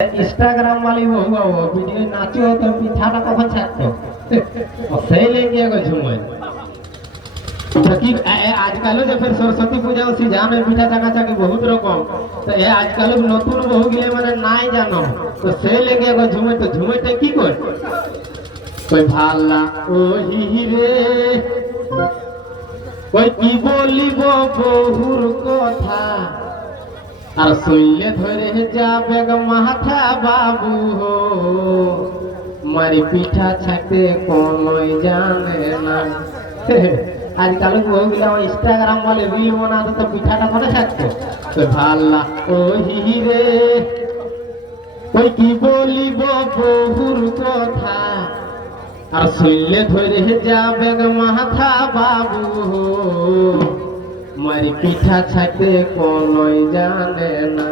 Instagram वाली वो होगा वो वीडियो नाचो तो पिठाटा कौन छाटो और सही लेके आगे झूमे तो कि आजकल जो फिर सरस्वती पूजा सीजन में पिठा चाका चाकी बहुत रकम तो ये आजकल नतून बहु गए माने नाई जानो तो सही लेके आगे झूमे तो झूमे की कोई भाला ओ ही रे कोई की बोलिबो बहुर कथा আর শুনলে ধরে যাবে মাথা বাবু হো মারি পিঠা ছাতে কোনই জানে না আজকাল ওগুলা ইনস্টাগ্রাম বলে রিল বানাতে তো পিঠাটা করে থাকতো তো ভাল্লা ওহি রে কই কি বলিব বহুর কথা আর শুনলে ধরে যাবে মাথা বাবু হো मारी पीठा छाते कोनोई जाने ना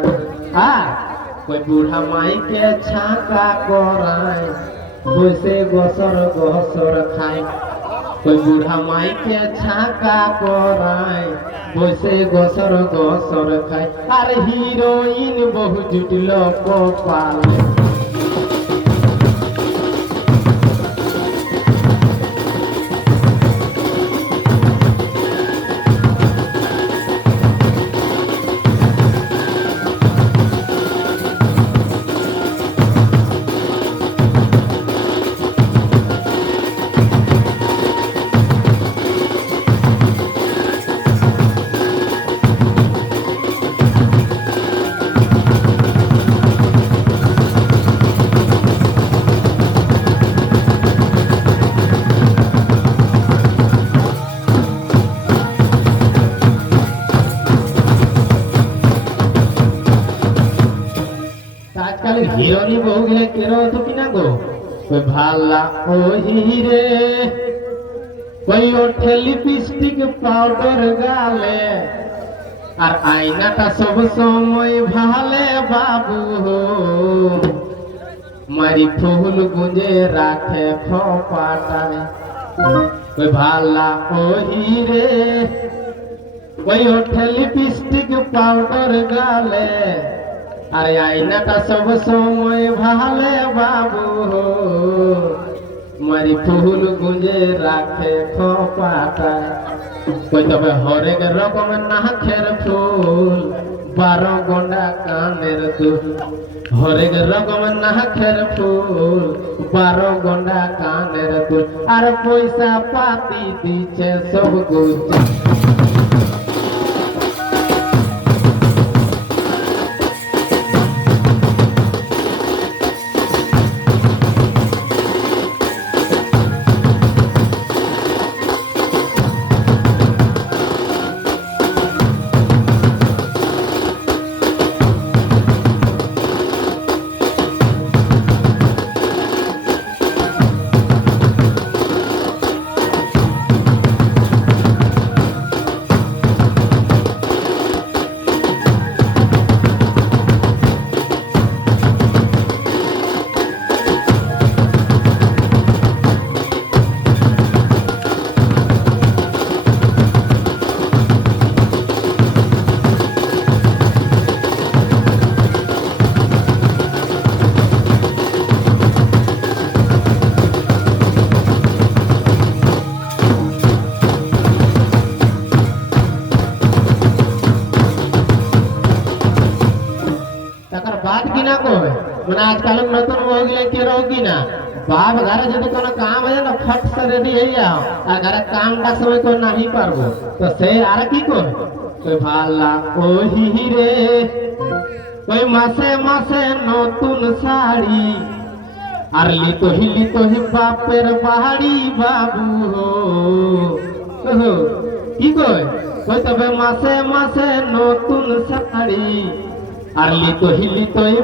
कोई बूढ़ा माई के छाका कराए वैसे गोसर खाए कोई बूढ़ा माई के छाका कराए वैसे गोसर खाए अरे हीरोइन बहु जुटलो को पाले हिरोनी बहु गले केरो तो कि ना गो कोई भाला ओही रे कोई ओठे लिपस्टिक पाउडर गाले और आईनाटा सब समय भाले बाबू हो मारी फूल गुंजे राखे खोपाटाए कोई भाला ओही रे कोई ओठे लिपस्टिक पाउडर गाले अरे आईनाटा सब समय भाले बाबू हो मारी फूल गुंजे राखे खोपाटा कोई तबे हरेक रकम नाखेर फूल 12 गोंडा कानेर दुल हरेक रकम नाखेर फूल 12 गोंडा कानेर दुल अरे पैसा पाती दीचे सब गुच बात की ना को मैंने आजकल नतून हो गए के रहोगी ना बाप घर जो कोनो काम है ना फट से रेडी है जाओ अगर काम का समय को नहीं पारबो तो से आर की को कोई भाला ओही रे कोई मासे मासे नतून साड़ी আর লিতো হি বাপের বাড়ি বাবু হো কি কই কই তবে মাসে মাসে নতুন শাড়ি আর লিতো হি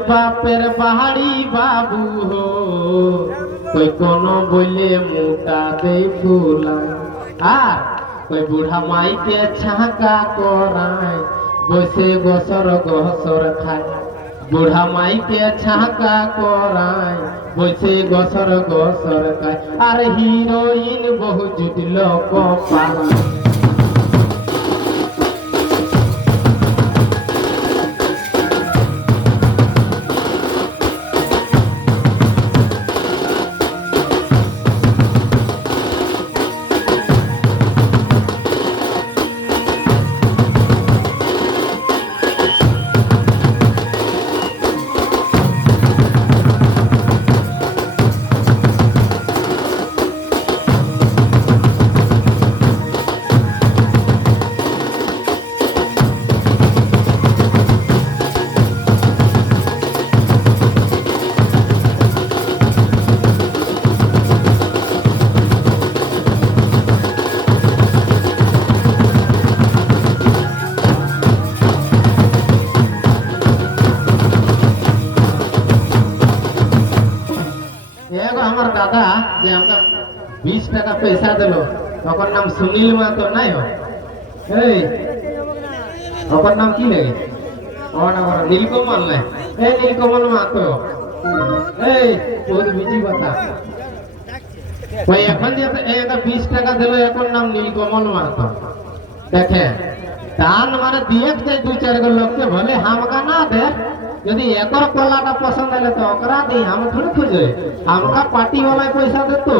বাপের বাড়ি বাবু হো কই কোন বলে মোটা দেই ফুলাই আর কই বুড়া মাইকে ছাকা করায় বসে গোসর খায় बुढ़ा माई के छाका कराय वैसे गोसर खाय अरे हीरोइन बहु जुटलो को पाला গো আমার দাদা যে আমরা 20 টাকা পয়সা দিল তখন নাম সুনীল মাহাতো নাই হো এই ওর নাম কি লাগে ওর নাম নীলকমল নাই এই নীলকমল মাহাতো এই বহুত বিজি কথা ওই এখন যে 20 টাকা দিল এখন নাম নীলকমল মাহাতো দেখে দান মানে দিয়ে যায় 2-4 গো লোককে ভলে हमका ना दे यदि एकर कलाटा पसंद आले तो ओकरा दे हम थोड़ी खोजे हमका पार्टी वाला पैसा दे तो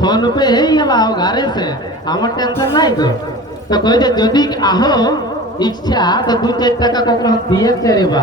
फोन पे हे गेला घरे से हमर टेंशन नहीं तो कह दे यदि आहो इच्छा तो 2-4 টাকা ककरो दिए चरे बा